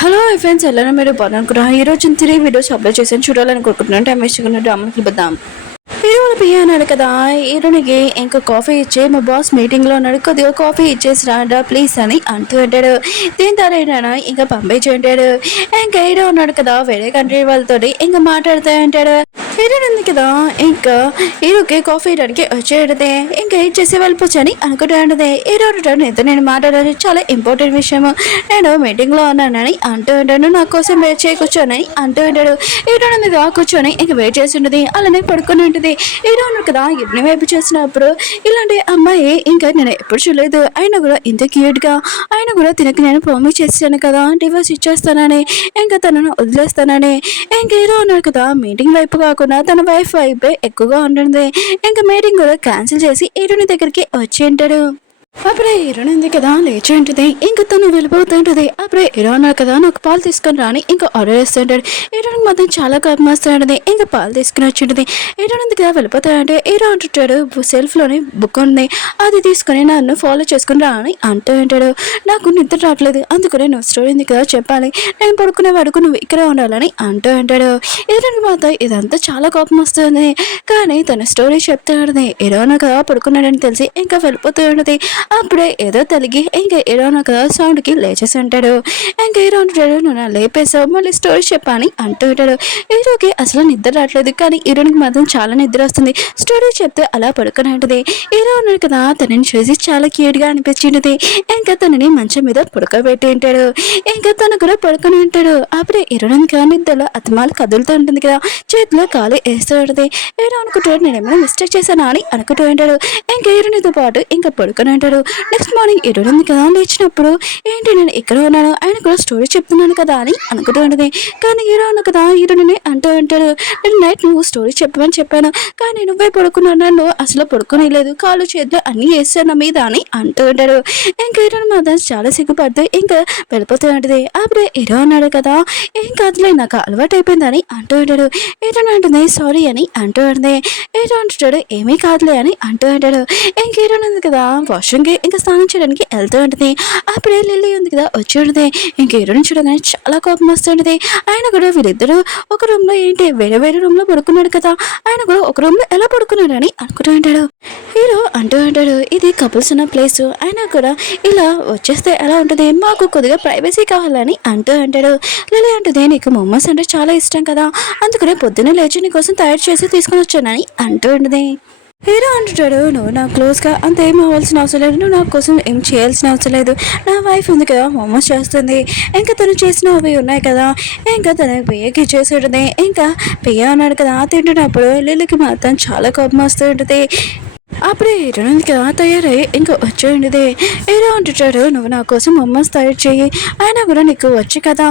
Hello friends ఎలా మీరు బాగున్నాను ఈ రోజు 3 వీడియోస్ అప్లోడ్ చేశాను చూడాలనుకుంటున్నాను టైం వేస్ట్ చేయకుండా డ్రామాకి వెళ్దాం. హీరో వాళ్ళ పియ్య అన్నాడు కదా హీరోనికి ఇంకా కాఫీ ఇచ్చి మా బాస్ మీటింగ్లో ఉన్నాడు కొద్దిగా కాఫీ ఇచ్చేసి రాడా ప్లీజ్ అని అంటూ అంటాడు. దీని తర్వాత ఇంకా పంపించి అంటాడు. ఇంకా హీరో ఉన్నాడు కదా వేరే కంట్రీ వాళ్ళతో ఇంకా మాట్లాడుతూ అంటాడు. హీరో ఉంది కదా ఇంకా హీరోకి కాఫీ ఇవ్వడానికి వచ్చేటదే ఇంకా ఇచ్చేసి వెళ్ళిపోవచ్చని అనుకుంటూ ఉంటుంది. హీరో నీతో నేను మాట్లాడాలి చాలా ఇంపార్టెంట్ విషయము నేను మీటింగ్లో ఉన్నానని అంటూ ఉంటాను నా కోసం వెయిట్ చేయి కూర్చొని అంటూ ఉంటాడు. హీరో ఉంది కదా కూర్చొని ఇంకా వెయిట్ చేసి ఉంటుంది అలానే పడుకొని ఉంటుంది. హీరో ఉన్నాడు కదా ఇన్ని వైపు చేసినప్పుడు ఇలాంటి అమ్మాయి ఇంకా నేను ఎప్పుడు చూడలేదు అయినా కూడా ఇంత క్యూట్గా ఆయన కూడా తినకి నేను ప్రామిస్ చేశాను కదా డివోర్స్ ఇచ్చేస్తానని ఇంకా తనను వదిలేస్తానని ఇంకా హీరో ఉన్నాడు కదా మీటింగ్ వైపు కాకుండా తన వైఫ్ వైపే ఎక్కువగా ఉంటుంది. ఇంకా మీటింగ్ కూడా క్యాన్సిల్ చేసి హీరోని దగ్గరికి వచ్చి ఉంటాడు. అప్పుడే హీరోయిన్ ఉంది కదా లేచి ఉంటుంది ఇంకా తను వెళ్ళిపోతుంటది. అప్పుడే హీరో అన్నారు కదా నాకు పాలు తీసుకొని రాని ఇంకా ఆర్డర్ చేస్తుంటాడు. హీరోయిన్ మాత్రం చాలా కోపం వస్తుంటది ఇంకా పాలు తీసుకుని వచ్చింటది. హీరోయిన్ ఉంది కదా వెళ్ళిపోతాడంటే హీరో అంటుంటాడు సెల్ఫ్ లోనే బుక్ ఉంది అది తీసుకుని నన్ను ఫాలో చేసుకుని రా అని అంటూ ఉంటాడు. నాకు నిద్ర రావట్లేదు అందుకనే నువ్వు స్టోరీ ఉంది కదా చెప్పాలి నేను పడుకునే వాడుకు నువ్వు ఇక్కడ ఉండాలని అంటూ ఉంటాడు. హీరోయిన్ మాత్రం ఇదంతా చాలా కోపం వస్తుంది కానీ తన స్టోరీ చెప్తాడు. హీరోయిన్ కదా పడుకున్నాడని తెలిసి ఇంకా వెళ్ళిపోతూ ఉంటది. అప్పుడే ఏదో తలిగి ఇంకా హీరోయిన్ కదా సౌండ్కి లేచేసి ఉంటాడు. ఇంకా హీరో అంటాడు నువ్వు లేపేసావు మళ్ళీ స్టోరీ చెప్పని అంటూ ఉంటాడు. హీరోకి అసలు నిద్ర రావట్లేదు కానీ హీరోయిన్కి మాత్రం చాలా నిద్ర వస్తుంది. స్టోరీ చెప్తే అలా పడుకుని ఉంటుంది. హీరో ఉన్నాడు కదా తనని చూసి చాలా క్యూట్గా అనిపించింది. ఇంకా తనని మంచం మీద పడుకోబెట్టి ఉంటాడు. ఇంకా తను కూడా పడుకొని ఉంటాడు. అప్పుడే హీరోయిన్ కానీ నిద్రలో అతమాలు కదులుతూ ఉంటుంది కదా చేతిలో కాలు వేస్తూ ఉంటుంది. హీరో అనుకుంటాడు నేను ఏమైనా మిస్టేక్ చేశానా అని అనుకుంటూ ఉంటాడు. ఇంకా హీరోయిన్తో పాటు ఇంకా పడుకొని ఉంటాడు. నెక్స్ట్ మార్నింగ్ హీరోయిన్ కదా లేచినప్పుడు ఏంటి నేను ఇక్కడ ఉన్నాను ఆయన కూడా స్టోరీ చెప్తున్నాను కదా అని అనుకుంటూ ఉంటుంది. కానీ హీరో అన్న కదా హీరోని అంటూ ఉంటాడు నేను నైట్ నువ్వు స్టోరీ చెప్పమని చెప్పాను కానీ నువ్వే పడుకున్నాను నన్ను అసలు పడుకోలేదు కాళ్ళు చేతులు అన్ని వేస్తాను మీద అని అంటూ ఉంటాడు. ఇంకా హీరోని మాత్రం చాలా సిగ్గుపడుతూ ఇంకా వెళ్ళిపోతూ ఉంటుంది. అప్పుడే హీరో అన్నాడు కదా ఏం కాదులే నాకు అలవాటు అయిపోయిందని అంటూ ఉంటాడు. హీరో అంటుంది సారీ అని అంటూ ఉంటుంది. హీరో అంటాడు ఏమీ కాదులే అని అంటూ ఉంటాడు. ఇంక హీరోయిన్ ఉంది కదా వాష్రూమ్కి ఇంకా స్నానం చేయడానికి వెళ్తూ ఉంటుంది. అప్పుడే లిల్లీ ఉంది కదా వచ్చి ఉంటుంది. ఇంక హీరోయిన్ చూడగానే చాలా కోపం వస్తుంటది. ఆయన కూడా వీరిద్దరూ ఒక రూమ్ లో ఏంటి వేరే వేరే రూమ్ లో పడుకున్నాడు కదా ఆయన కూడా ఒక రూమ్ లో ఎలా పడుకున్నాడు అని అనుకుంటూ ఉంటాడు. హీరో అంటూ ఉంటాడు ఇది కపుల్స్ ఉన్న ప్లేస్ అయినా కూడా ఇలా వచ్చేస్తే ఎలా ఉంటుంది మాకు కొద్దిగా ప్రైవసీ కావాలని అంటూ అంటాడు. లిల్లీ అంటుంది నీకు మొమ్మస్ అంటే చాలా ఇష్టం కదా అందుకనే పొద్దున్నే లేచి నీ కోసం తయారు చేసి తీసుకొని వచ్చానని అంటూ ఉంటుంది. హీరో అంటుంటాడు నువ్వు నా క్లోజ్గా అంత ఏం అవ్వాల్సిన అవసరం లేదు నువ్వు నా కోసం ఏం చేయాల్సిన అవసరం లేదు నా వైఫ్ ఉంది కదా మోమోస్ చేస్తుంది ఇంకా తను చేసినవి ఉన్నాయి కదా ఇంకా తనకి పియ్యకి ఇచ్చేసి ఉంటుంది. ఇంకా పియ్య అన్నాడు కదా తింటున్నప్పుడు లిల్లీకి మాత్రం చాలా కోపం వస్తూ ఉంటుంది. అప్పుడే హీరోయిన్ కదా తయారయ్యి ఇంకా వచ్చేయండిది. హీరో అంటుంటాడు నువ్వు నా కోసం మమ్మల్ని తయారు చేయి అయినా కూడా నీకు వచ్చి కదా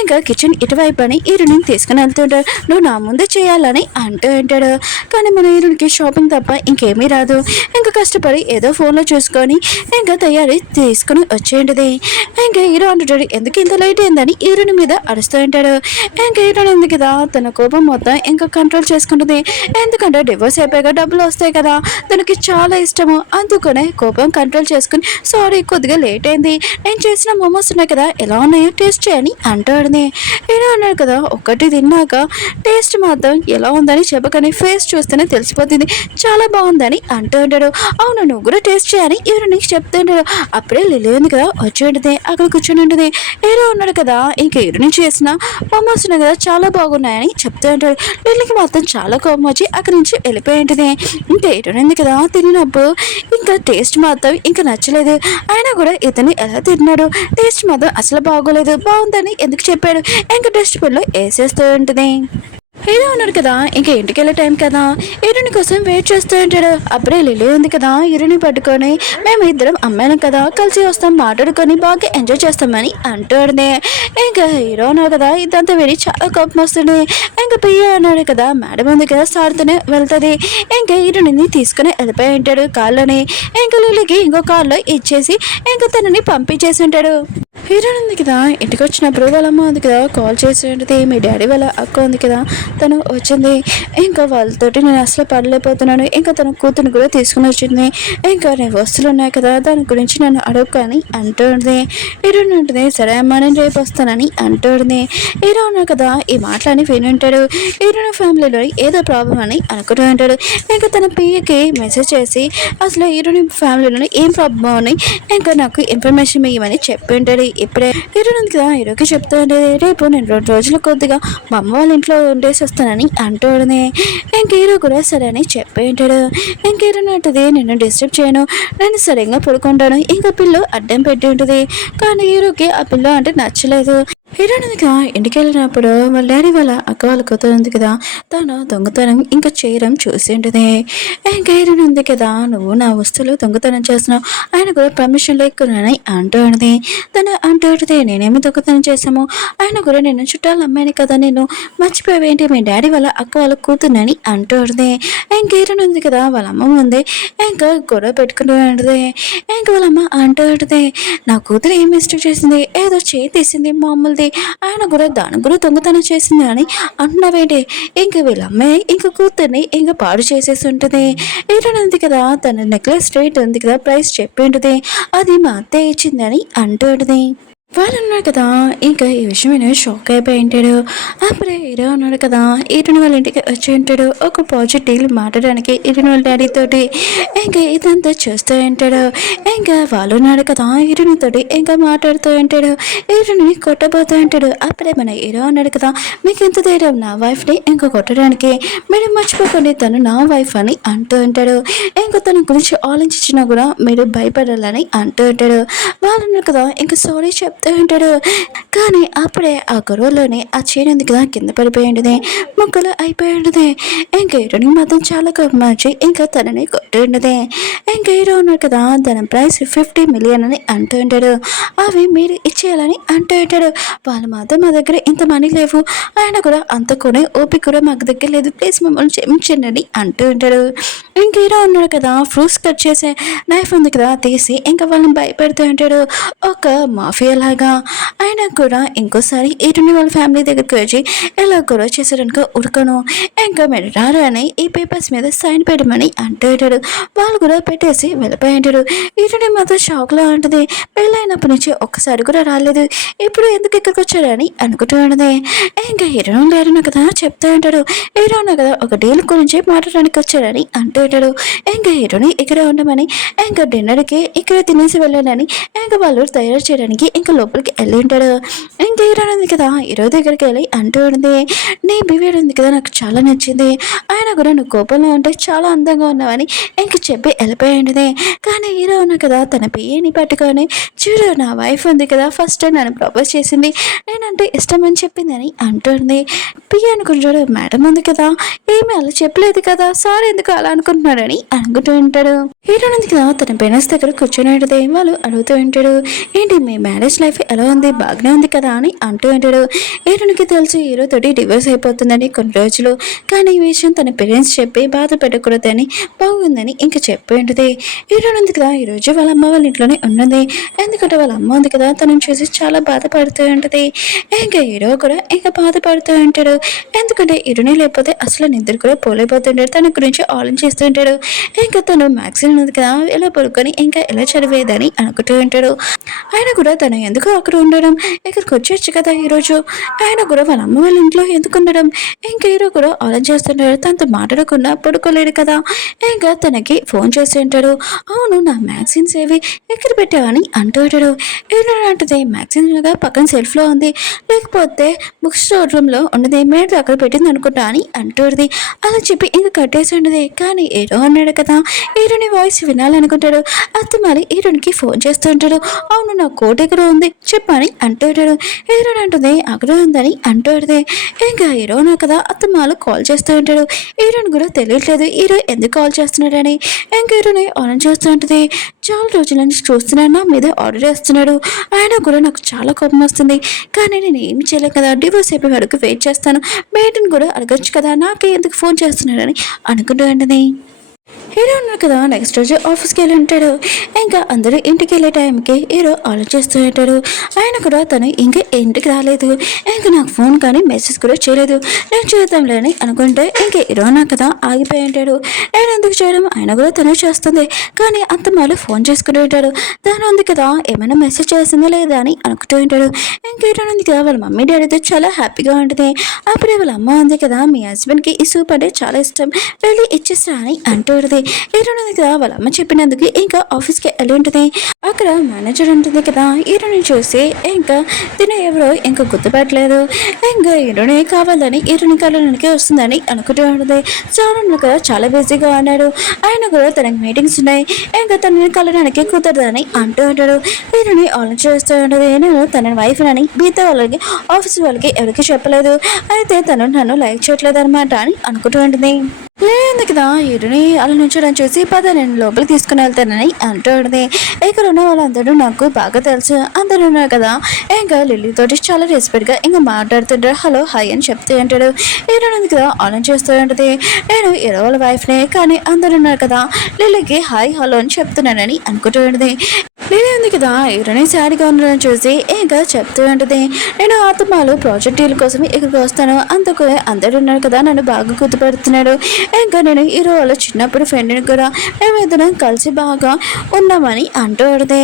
ఇంకా కిచెన్ ఇటువైపు అని హీరోయిన్ తీసుకుని వెళ్తుంటాడు నువ్వు నా ముందే చేయాలని అంటూ ఉంటాడు. కానీ మన హీరోయిన్కి షాపింగ్ తప్ప ఇంకేమీ రాదు. ఇంకా కష్టపడి ఏదో ఫోన్లో చూసుకొని ఇంకా తయారీ తీసుకుని వచ్చేయండిది. ఇంకా హీరో అంటుంటాడు ఎందుకు ఇంత లేట్ అయిందని హీరోయిన్ మీద అరుస్తూ ఉంటాడు. ఇంకా హీరోయిన్ ఉంది కదా తన కోపం మొత్తం ఇంకా కంట్రోల్ చేసుకుంటుంది. ఎందుకంటే డివోర్స్ అయిపోయాక డబ్బులు వస్తాయి కదా తనకి చాలా ఇష్టము అందుకనే కోపం కంట్రోల్ చేసుకుని సారీ కొద్దిగా లేట్ అయింది నేను చేసిన మోమోస్ ఉన్నాయి కదా ఎలా ఉన్నాయో టేస్ట్ చేయని అంటాడు. హీరో అన్నాడు కదా ఒక్కటి తిన్నాక టేస్ట్ మాత్రం ఎలా ఉందని చెప్పకని ఫేస్ చూస్తేనే తెలిసిపోతుంది చాలా బాగుందని అంటూ ఉంటాడు. అవును నువ్వు కూడా టేస్ట్ చేయని హీరో నీకు చెప్తుంటాడు. అప్పుడే లిల్లీ ఉంది కదా వచ్చి ఉంటుంది అక్కడ కూర్చొని ఉంటుంది. హీరో ఉన్నాడు కదా ఇంక హీరో నుంచి చేసిన మోమోస్ ఉన్నాయి కదా చాలా బాగున్నాయని చెప్తూ ఉంటాడు. లిల్లీకి మాత్రం చాలా కోపం వచ్చి అక్కడి నుంచి వెళ్ళిపోయి ఉంటుంది. ఇంకా హీరో ఉంది కదా తిన్నప్పుడు ఇంకా టేస్ట్ మాత్రం ఇంకా నచ్చలేదు అయినా కూడా ఇతను ఎలా తిన్నాడు టేస్ట్ మాత్రం అసలు బాగోలేదు బాగుందని ఎందుకు చెప్పాడు ఇంకా డస్ట్ బిన్లో వేసేస్తూ ఉంటుంది. హీరో ఉన్నాడు కదా ఇంకా ఇంటికి వెళ్ళే టైం కదా హీరోని కోసం వెయిట్ చేస్తూ ఉంటాడు. అప్పుడే లిల్లీ ఉంది కదా హీరోని పట్టుకొని మేము ఇద్దరం అమ్మాయిలం కదా కలిసి వస్తాం మాట్లాడుకొని బాగా ఎంజాయ్ చేస్తామని అంటుంది. ఇంకా హీరో ఉన్నాడు కదా ఇదంతా విని చాలా కోపం వస్తుంది. ఇంకా పియ్య అన్నాడు కదా మేడం ఉంది కదా సార్తోనే వెళ్తుంది. ఇంకా హీరోని తీసుకుని వెళ్ళిపోయి ఉంటాడు కార్లోని. ఇంకా లిల్లీకి ఇంకో కార్లో ఇచ్చేసి ఇంకా తనని పంపించేసి ఉంటాడు. హీరోయిన్ ఉంది కదా, ఇంటికి వచ్చినప్పుడు వాళ్ళ అమ్మ ఉంది కదా కాల్ చేసేది, మీ డాడీ వాళ్ళ అక్క ఉంది కదా తను వచ్చింది, ఇంకా వాళ్ళతోటి నేను అసలు పడలేకపోతున్నాను, ఇంకా తన కూతురు కూడా తీసుకుని వచ్చింది, ఇంకా నీ వస్తువులు ఉన్నాయి కదా దాని గురించి నన్ను అడుగు కానీ అంటుంది. హీరోయిన్ ఉంటుంది, సరే అమ్మ నేను రేపు వస్తానని అంటుంది. హీరో ఉన్నారు కదా ఈ మాటలని విని ఉంటాడు. హీరోయిన్ ఫ్యామిలీలో ఏదో ప్రాబ్లం అని అనుకుంటూ ఉంటాడు. ఇంకా తన పియ్యకి మెసేజ్ చేసి అసలు హీరోయిన్ ఫ్యామిలీలో ఏం ప్రాబ్లం అని ఇంకా నాకు ఇన్ఫర్మేషన్ ఇవ్వమని చెప్పి ఉంటాడు. ఇప్పుడే హీరోయిన్ ఉంది కదా హీరోకి చెప్తూ ఉండేది, రేపు నేను 2 రోజులు కొద్దిగా మా అమ్మ వాళ్ళ ఇంట్లో ఉండేసి వస్తానని అంటూడది. ఇంక హీరో కూడా సరే అని చెప్పి ఉంటాడు. ఇంక హీరోయిన్ అంటది, నేను డిస్టర్బ్ చేయను, నేను సరిగ్గా పడుకుంటాను, ఇంకా పిల్లు అడ్డం పెట్టి ఉంటుంది. కానీ హీరోకి ఆ పిల్ల అంటే నచ్చలేదు. హీరోయిన్ ఉంది కదా ఇంటికి వెళ్ళినప్పుడు వాళ్ళ డాడీ వాళ్ళ అక్క వాళ్ళ కూతురు ఉంది కదా తను దొంగతనం ఇంకా చేయడం చూసి ఉంటుంది. ఇంకా హీరోయిన్ ఉంది కదా, నువ్వు నా వస్తువులు దొంగతనం చేస్తున్నావు, ఆయన కూడా పర్మిషన్ లేకున్నానని అంటూ ఉంటుంది. తను అంటూ ఉంటుంది, నేనేమి దొంగతనం చేశాము, ఆయన కూడా నేను చుట్టాలు అమ్మాయిని కదా, నేను మర్చిపోయేంటి మీ డాడీ వాళ్ళ అక్క వాళ్ళ కూతురుని అంటూ ఉంటుంది. ఇంకా హీరోయిన్ ఉంది కదా వాళ్ళ అమ్మ ఉంది, ఇంకా గొడవ పెట్టుకుంటూ ఉంటుంది. ఇంకా వాళ్ళ అమ్మ అంటూ ఉంటుంది, నా కూతురు ఏం మిస్టేక్ చేసింది, ఏదో చేయి తీసింది మామూలుది, ఆయన కూడా దాని కూడా దొంగతనం చేసింది అని అంటున్నావేంటి, ఇంకా వీళ్ళ అమ్మాయి ఇంకా కూతుర్ని ఇంకా పాడు చేసేసి ఉంటుంది. హీరోయిన్ ఉంది కదా తన నెక్లెస్ రేట్ ఉంది కదా ప్రైస్ చెప్పి ఉంటుంది, అది మా అత్తయ్య ఇచ్చిందని అంటూ ఉంటుంది. వాళ్ళు ఉన్నారు కదా ఇంకా ఈ విషయం విని షాక్ అయిపోయి ఉంటాడు. అప్పుడే హీరో ఉన్నాడు కదా హీరోని వాళ్ళ ఇంటికి వచ్చి ఉంటాడు ఒక ప్రాజెక్ట్ డీల్ మాట్లాడడానికి హీరోని వాళ్ళ డాడీ తోటి. ఇంకా ఇదంతా చూస్తూ ఉంటాడు. ఇంకా వాళ్ళు ఉన్నాడు కదా హీరోని తోటి ఇంకా మాట్లాడుతూ ఉంటాడు, హీరోని కొట్టబోతూ ఉంటాడు. అప్పుడే మన హీరో ఉన్నాడు కదా, మీకు ఎంత ధైర్యం నా వైఫ్ని ఇంకా కొట్టడానికి, మీరు మర్చిపోకండి తను నా వైఫ్ అని అంటూ ఉంటాడు. ఇంకా తన గురించి ఆలోచించినా కూడా మీరు భయపడాలని అంటూ ఉంటాడు. వాళ్ళు ఉన్నారు కదా ఇంకా సారీ చెప్తూ ఉంటాడు. కానీ అప్పుడే ఆ గొడవలోనే ఆ చైన్ ఉంది కదా కింద పడిపోయి ఉంటుంది, ముక్కలు అయిపోయి ఉంటుంది. ఇంకా హీరోని మాత్రం చాలా కోపం వచ్చి ఇంకా తనని కొట్టి ఉండదు. ఇంకా హీరో ఉన్నారు కదా తన ప్రైస్ 50 మిలియన్ అని అంటూ ఉంటాడు, అవి మీరు ఇచ్చేయాలని అంటూ ఉంటాడు. వాళ్ళు మాత్రం మా దగ్గర ఇంత మనీ లేవు, ఆయన కూడా అంత కొనే ఓపిక కూడా మాకు దగ్గర లేదు, ప్లీజ్ మమ్మల్ని క్షమించండి అని అంటూ ఉంటాడు. ఇంక హీరో ఉన్నాడు కదా ఫ్రూట్స్ కట్ చేసే నైఫ్ ఉంది కదా తీసి ఇంకా వాళ్ళని భయపెడుతూ ఉంటాడు ఒక మాఫియా లాగా. ఆయన కూడా ఇంకోసారి హీరోని వాళ్ళ ఫ్యామిలీ దగ్గరికి వచ్చి ఎలా గొడవ చేశారనుకో ఉడకను, ఇంకా మీరు రారని ఈ పేపర్స్ మీద సైన్ పెట్టమని అంటూ ఉంటాడు. వాళ్ళు కూడా పెట్టేసి వెళ్ళిపోయి ఉంటాడు. హీరోని మాత్రం షాక్లో ఉంటుంది, పెళ్ళైనప్పటి నుంచి ఒక్కసారి కూడా రాలేదు, ఇప్పుడు ఎందుకు ఇక్కడికి వచ్చారని అనుకుంటూ ఉంటుంది. ఇంకా హీరో లేరన్నా కదా చెప్తూ ఉంటాడు, హీరో ఉన్నా కదా ఒక డీల్ గురించి మాట్లాడడానికి వచ్చారని అంటూ ఉంటాడు. ఇంకా హీరోని ఇక్కడ ఉండమని ఇంకా డిన్నర్కి ఇక్కడ తినేసి వెళ్ళానని ఇంకా వాళ్ళు తయారు చేయడానికి ఇంకా లోపలికి వెళ్ళి ఉంటాడు. ఇంకా హీరో ఉంది కదా హీరో దగ్గరికి వెళ్ళి అంటూ ఉంది, నీ బిహేవియర్ ఉంది కదా నాకు చాలా నచ్చింది, ఆయన కూడా నువ్వు కోపంలో ఉంటే చాలా అందంగా ఉన్నావని ఇంక చెప్పి వెళ్ళిపోయి ఉంటుంది. కానీ హీరో ఉన్నా కదా తన పియ్యని పట్టుకొని, చూడు నా వైఫ్ ఉంది కదా ఫస్ట్ టైం నన్ను ప్రపోజ్ చేసింది, నేనంటే ఇష్టం అని చెప్పిందని అంటుంది. పియ్య అనుకుంటాడు, మేడం ఉంది కదా ఏమి అలా చెప్పలేదు కదా, సార్ ఎందుకు అలా అనుకుంటున్నాడని అనుకుంటూ ఉంటాడు. హీరో ఉంది కదా తన పేరెంట్స్ దగ్గర కూర్చొని ఉంటుంది, వాళ్ళు అడుగుతూ ఉంటాడు, ఏంటి మీ మ్యారేజ్ లైఫ్ ఎలా ఉంది, బాగానే ఉంది కదా అని అంటూ ఉంటాడు. హీరోనికి తెలుసు హీరో తోటి డివోర్స్ అయిపోతుందని కొన్ని రోజులు, కానీ ఈ విషయం తన పేరెంట్స్ చెప్పి బాధ పెట్టకూడదని బాగుందని ఇంకా చెప్పి ఉంటుంది. హీరో ఉంది కదా ఈరోజు వాళ్ళ అమ్మ వాళ్ళ ఇంట్లోనే ఉన్నది, ఎందుకంటే వాళ్ళ అమ్మ ఉంది కదా తనని చూసి చాలా బాధపడుతూ ఉంటుంది. ఇంకా హీరో కూడా ఇంకా బాధపడుతూ ఉంటాడు, ఎందుకంటే హీరోని లేకపోతే అసలు నిద్ర కూడా పోలేకపోతుంటాడు, తన గురించి ఆలోచిస్తూ ఉంటాడు. ఇంకా తను మ్యాక్సిమం ఉంది కదా ఇలా పడుకొని ఇంకా ఎలా చదివేదని అనుకుంటూ ఉంటాడు. ఆయన కూడా తను ఎందుకు అక్కడ ఉండడం, ఇక్కడికి వచ్చేచ్చు కదా ఈరోజు, ఆయన కూడా వాళ్ళ అమ్మ వాళ్ళ ఇంట్లో ఎందుకు ఉండడం, ఇంకా హీరో కూడా ఆలోచిస్తుంటాడు, తనతో మాట్లాడకుండా పడుకోలేడు కదా. ఇంకా తనకి ఫోన్ చేస్తూ ఉంటాడు, అవును నా మ్యాగ్జిన్స్ ఏవి ఎక్కడ పెట్టావని అంటూ ఉంటాడు. హీరో అంటుంది, మ్యాగ్జిన్గా పక్కన సెల్ఫ్లో ఉంది, లేకపోతే బుక్ స్టోర్ రూమ్లో ఉన్నది, మేడ అక్కడ పెట్టింది అనుకుంటా అని అంటుంది. అలా చెప్పి ఇంకా కట్టేసి ఉండదు. కానీ హీరో అన్నాడు కదా హీరోని వాయిస్ వినాలనుకుంటాడు, అత్తమాలి హీరోనికి ఫోన్ చేస్తూ ఉంటాడు, అవును నా కోట్ ఎక్కడ ఉంది చెప్పని అంటూ ఉంటాడు. హీరో అంటుంది అక్కడ ఉందని అంటూ ఉంటుంది. ఇంకా హీరోనా కదా అత్తమాలు కాల్ చేస్తూ ఉంటాడు, హీరోని కూడా తెలియట్లేదు హీరో ఎందుకు కాల్ చేస్తున్నాడని. ఇంకా హీరోని ఆన్ చేస్తూ ఉంటుంది, చాలా రోజుల నుంచి చూస్తున్నాను నా మీద ఆర్డర్ చేస్తున్నాడు, ఆయన కూడా నాకు చాలా కోపం వస్తుంది, కానీ నేను ఏం చేయలేను కదా, డివోర్స్ అయిపోయే వరకు వెయిట్ చేస్తాను, మేడని కూడా అడగచ్చు కదా, నాకే ఎందుకు ఫోన్ చేస్తున్నాడని అనుకుంటూ ఉంటుంది. హీరో ఉన్నారు కదా నెక్స్ట్ రోజు ఆఫీస్కి వెళ్ళి ఉంటాడు. ఇంకా అందరూ ఇంటికి వెళ్ళే టైంకి హీరో ఆలోచిస్తూ ఉంటాడు. ఆయన కూడా తను ఇంకా ఇంటికి రాలేదు, ఇంకా నాకు ఫోన్ కానీ మెసేజ్ కూడా చేయలేదు, నేను చేద్దాంలే అని అనుకుంటే ఇంకా హీరో నా కదా ఆగిపోయి ఉంటాడు. నేను ఎందుకు చేయడం, ఆయన కూడా తనే చేస్తుంది, కానీ అంత మళ్ళీ ఫోన్ చేసుకుంటూ ఉంటాడు. తను ఉంది కదా ఏమైనా మెసేజ్ చేస్తుందా లేదా అని అనుకుంటూ ఉంటాడు. ఇంకా హీరో ఉంది కదా వాళ్ళ మమ్మీ డాడీతో చాలా హ్యాపీగా ఉంటుంది. అప్పుడే వాళ్ళ అమ్మ ఉంది కదా మీ హస్బెండ్కి ఈ సూప్ అంటే చాలా ఇష్టం, వెళ్ళి ఇచ్చేస్తా అని అంటూ ఉంటుంది. హీరోయిన్ కదా వాళ్ళ అమ్మ చెప్పినందుకు ఇంకా ఆఫీస్కి వెళ్ళి ఉంటుంది. అక్కడ మేనేజర్ ఉంటుంది కదా హీరోని చూసి ఇంకా తిన ఎవరో ఇంకా గుర్తుపట్టలేదు, ఇంకా హీరోని కావాలని హీరోని కలడానికి వస్తుందని అనుకుంటూ ఉంటుంది. చాలా కదా చాలా బిజీగా ఉన్నాడు, ఆయన కూడా తనకి మీటింగ్స్ ఉన్నాయి, ఇంకా తనని కలడానికి కుదరదని అంటూ ఉంటాడు. హీరోని ఆలోచిస్తూ ఉంటుంది, నేను తన వైఫ్ అని మిగతా వాళ్ళకి ఆఫీస్ వాళ్ళకి ఎవరికి చెప్పలేదు, అయితే తను నన్ను లైక్ చేయట్లేదు అనమాట అని అనుకుంటూ ఉంటుంది. లేదు కదా హీరోని అలా నుంచోడం చూసి పద నేను లోపలికి తీసుకుని వెళ్తానని అంటూ ఉంటుంది. ఇక్కడ ఉన్న వాళ్ళందరూ నాకు బాగా తెలుసు, అందరూ ఉన్నారు కదా ఇంకా లిల్లీతోటి చాలా రెస్పెక్ట్గా ఇంకా మాట్లాడుతుంటారు, హలో హాయ్ అని చెప్తూ ఉంటాడు. హీరోని కదా ఆలోచన చేస్తూ ఉంటుంది, నేను హీరో వాళ్ళ వైఫ్నే, కానీ అందరూ ఉన్నారు కదా లిల్లీకి హాయ్ హలో అని చెప్తున్నానని అనుకుంటూ ఉంటుంది. లిల్లీ ఉంది కదా హీరోని శారీగా ఉండడం చూసి ఇంకా చెప్తూ ఉంటుంది, నేను ఆత్మాలు ప్రాజెక్ట్ డీల్ కోసం ఇక్కడికి వస్తాను, అందుకు అందరూ ఉన్నారు కదా నన్ను బాగా గుర్తుపడుతున్నాడు, ఇంకా నేను హీరో వాళ్ళ చిన్నప్పుడు ఫ్రెండ్ని కూడా మేమిద్దరం కలిసి బాగా ఉన్నామని అంటూ ఉంటుంది.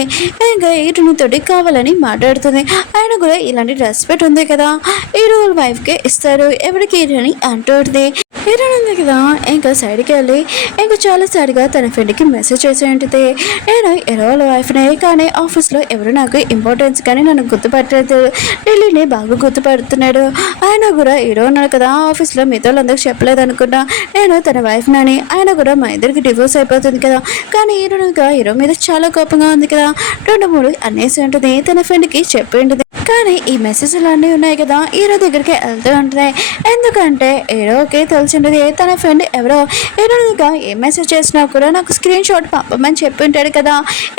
ఇంకా హీరోనితోటి కావాలని మాట్లాడుతుంది, ఆయన కూడా ఇలాంటి రెస్పెక్ట్ ఉంది కదా హీరో వాళ్ళ వైఫ్కి ఇస్తారు, ఎవరికి హీరోని అంటూ ఉంటుంది. హీరోయిన్ ఉంది కదా ఇంకా సైడ్కి వెళ్ళి ఇంకా చాలా సారిగా తన ఫ్రెండ్కి మెసేజ్ చేసి ఉంటుంది, నేను హీరో వాళ్ళ వైఫ్నే, కానీ ఆఫీస్లో ఎవరు నాకు ఇంపార్టెన్స్ కానీ నన్ను గుర్తుపట్టలేదు, ఢిల్లీని బాగా గుర్తుపడుతున్నాడు, ఆయన కూడా హీరో ఉన్నాడు కదా ఆఫీస్లో మిగతా వాళ్ళందరికీ చెప్పలేదు అనుకున్నా, నేను తన వైఫ్ నాని, ఆయన కూడా మా ఇద్దరికి డివోర్స్ అయిపోతుంది కదా, కానీ హీరో మీద చాలా కోపంగా ఉంది కదా, 2-3 అనేసి ఉంటుంది, తన ఫ్రెండ్కి చెప్పి ఉంటుంది. కానీ ఈ మెసేజ్లు అన్నీ ఉన్నాయి కదా హీరో దగ్గరికి వెళ్తూ ఉంటున్నాయి, ఎందుకంటే హీరోకి తెలిసింటుంది తన ఫ్రెండ్ ఎవరో హీరోగా ఏ మెసేజ్ చేసినా కూడా నాకు స్క్రీన్ షాట్ పంపమని చెప్పి ఉంటాడు కదా,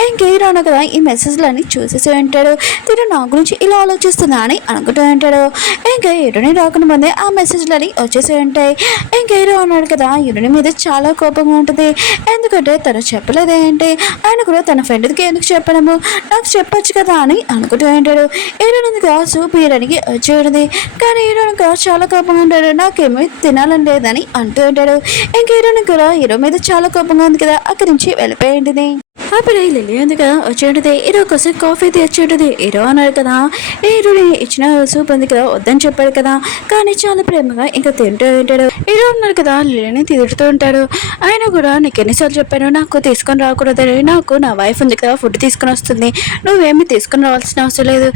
ఇంక హీరోను కదా ఈ మెసేజ్లన్నీ చూసేసి ఉంటాడు, తిను నా గురించి ఇలా ఆలోచిస్తుందా అని అనుకుంటూ ఉంటాడు. ఇంకా హీరోని రాకుండా ముందే ఆ మెసేజ్లని వచ్చేసి ఉంటాయి. ఇంకా హీరో ఉన్నాడు కదా హీరోని మీద చాలా కోపంగా ఉంటుంది, ఎందుకంటే తను చెప్పలేదేంటి, ఆయన కూడా తన ఫ్రెండ్కి ఎందుకు చెప్పడము, నాకు చెప్పొచ్చు కదా అని అనుకుంటూ ఉంటాడు. హీరోనిగా సూప్ హీరోనికి వచ్చేది, కానీ హీరోనిగా చాలా కోపంగా ఉంటాడు, నాకేమీ తినాలని లేదని అంటూ ఉంటాడు. ఇంక హీరోని కూడా హీరో మీద చాలా కోపంగా ఉంది కదా అక్కడి నుంచి వెళ్ళిపోయింది. అప్పుడే లిల్లీ ఉంది కదా వచ్చేటది, హీరో కోసం కాఫీ తెచ్చేటది. హీరో అన్నాడు కదా హీరోని ఇచ్చిన సూప్ ఉంది కదా వద్దని చెప్పాడు కదా, కానీ చాలా ప్రేమగా ఇంకా తింటూ ఉంటాడు. హీరో ఉన్నాడు కదా లిల్లీని తిడుతూ ఉంటాడు, ఆయన కూడా నీకు ఎన్నిసార్లు చెప్పాను నాకు తీసుకొని రాకూడదని, నాకు నా వైఫ్ ఉంది కదా ఫుడ్ తీసుకొని వస్తుంది, నువ్వేమీ తీసుకొని రావాల్సిన అవసరం లేదు,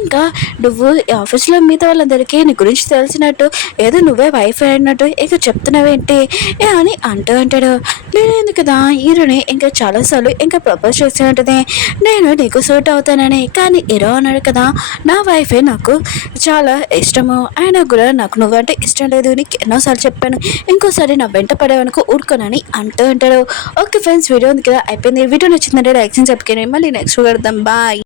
ఇంకా నువ్వు ఆఫీస్లో మిగతా వాళ్ళందరికీ నీ గురించి తెలిసినట్టు ఏదో నువ్వే వైఫ్ అయినట్టు ఇంకా చెప్తున్నావేంటి అని అంటూ ఉంటాడు. లేదు కదా హీరోని ఇంకా చాలాసార్లు ఇంకా ప్రపోజ్ చేసి ఉంటుంది, నేను నీకు సూట్ అవుతానని, కానీ హీరో అన్నాడు కదా నా వైఫే నాకు చాలా ఇష్టము, ఆయన కూడా నాకు నువ్వంటే ఇష్టం లేదు, నీకు ఎన్నోసార్లు చెప్పాను, ఇంకోసారి నా వెంట పడేవనుకో ఊరుకోనని అంటూ ఉంటాడు. ఓకే ఫ్రెండ్స్ వీడియో ఉంది కదా అయిపోయింది, వీడియో నచ్చిందంటే లైక్ చేసి చెప్పుకొని మళ్ళీ నెక్స్ట్ కడదాం, బాయ్.